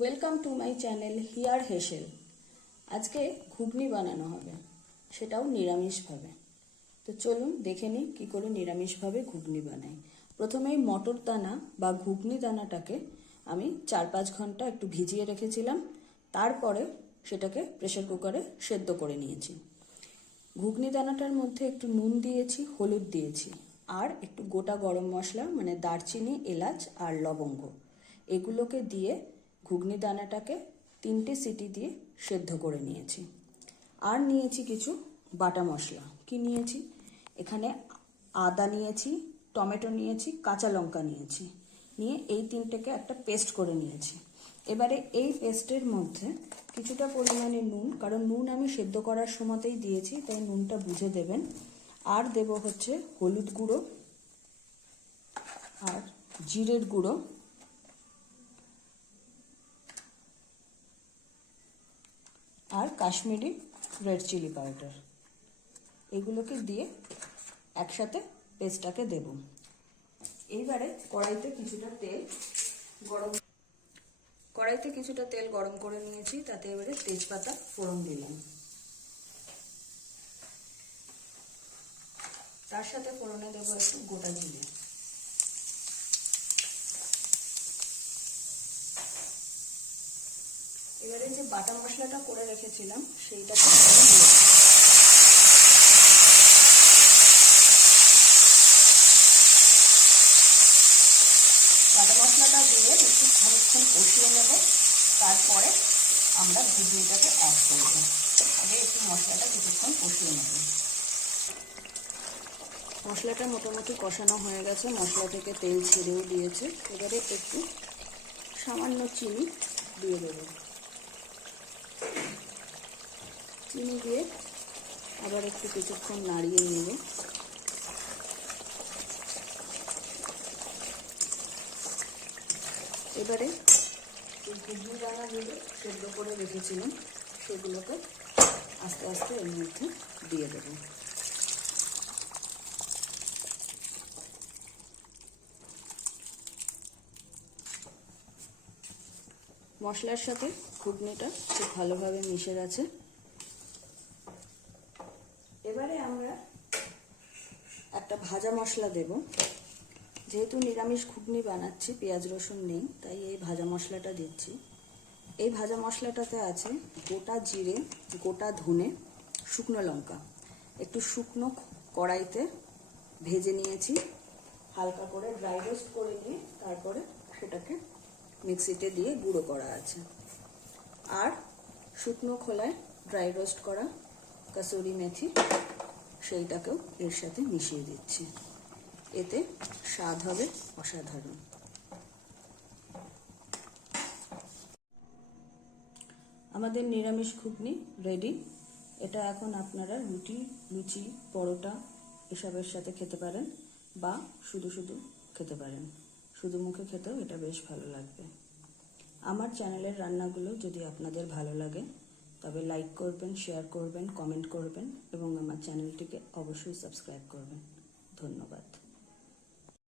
Welcome to my channel here হেসেল আজকে ঘুগনি বানানো হবে। সেটাও নিরামিষভাবে। তো চলুন দেখে নিই কী করে নিরামিষভাবে ঘুগনি বানাই। প্রথমেই মটর দানা বা ঘুগনি দানাটাকে আমি চার পাঁচ ঘণ্টা একটু ভিজিয়ে রেখেছিলাম। তারপরে সেটাকে প্রেশার কুকারে সেদ্ধ করে নিয়েছি। ঘুগনি দানাটার মধ্যে একটু নুন দিয়েছি, হলুদ দিয়েছি, আর একটু গোটা গরম মশলা মানে দারচিনি, এলাচ আর লবঙ্গ। এগুলোকে দিয়ে ঘুগনি দানাটাকে তিনটে সিটি দিয়ে সেদ্ধ করে নিয়েছি। আর নিয়েছি কিছু বাটা মশলা। কি নিয়েছি? এখানে আদা নিয়েছি, টমেটো নিয়েছি, কাঁচা লঙ্কা নিয়েছি। নিয়ে এই তিনটেকে একটা পেস্ট করে নিয়েছি। এবারে এই পেস্টের মধ্যে কিছুটা পরিমাণে নুন, কারণ নুন আমি সেদ্ধ করার সময়তেই দিয়েছি, তাই নুনটা বুঝে দেবেন। আর দেব হচ্ছে হলুদ গুঁড়ো আর জিরের গুঁড়ো। আর কাশ্মীরি রেড চিলি পাউডার। এগুলোকে দিয়ে একসাথে পেস্টটাকে দেব। এইবারে কড়াইতে কিছুটা তেল গরম কড়াইতে কিছুটা তেল গরম করে নিয়েছি, তাতে এবারে তেজপাতা ফোড়ন দিলাম। তার সাথে ফোড়নে দেবো একটু গোটা জিরে। এবারে যে বাটা মশলাটা করে রেখেছিলাম সেইটাকে দিয়ে বাটা মশলাটা দিয়ে একটু খানিকক্ষণ কষিয়ে নেব তারপরে আমরা ঘুগনিটাকে অ্যাড করব। আগে একটু মশলাটা কিছুক্ষণ কষিয়ে নেব। মশলাটা মোটামুটি কষানো হয়ে গেছে মশলা থেকে তেল ছেড়েও দিয়েছে। এবারে একটু সামান্য চিনি দিয়ে দেবো। চিনি দিয়ে আবার একটু কিছুক্ষণ নাড়িয়ে নেব। এবারে ঘুগনি দানাগুলো সেদ্ধ করে রেখেছিলাম, সেগুলোকে আস্তে আস্তে এর মধ্যে দিয়ে দেবো। মশলার সাথে ঘুগনিটা খুব ভালোভাবে মিশে গেছে। এবারে আমরা একটা ভাজা মশলা দেব। যেহেতু নিরামিষ ঘুগনি বানাচ্ছি, পেঁয়াজ রসুন নেই, তাই এই ভাজা মশলাটা দিচ্ছি। এই ভাজা মশলাটাতে আছে গোটা জিরে, গোটা ধনে, শুকনো লঙ্কা। একটু শুকনো কড়াইতে ভেজে নিয়েছি। হালকা করে ড্রাই রোস্ট করে নিয়ে তারপরে সেটাকে মিক্সিতে দিয়ে গুঁড়ো করা আছে। আর শুকনো খোলায় ড্রাই রোস্ট করা কাসুরি মেথি, সেইটাকেও এর সাথে মিশিয়ে দিচ্ছি। এতে স্বাদ হবে অসাধারণ। আমাদের নিরামিষ ঘুগনি রেডি এটা এখন আপনারা রুটি, লুচি, পরোটা এসবের সাথে খেতে পারেন বা শুধু শুধু খেতে পারেন। শুধু মুখে খেতেও এটা বেশ ভালো লাগবে। আমার চ্যানেলের রান্নাগুলো যদি আপনাদের ভালো লাগে, তবে লাইক করবেন শেয়ার করবেন কমেন্ট করবেন এবং আমার চ্যানেলটিকে অবশ্যই সাবস্ক্রাইব করবেন। ধন্যবাদ।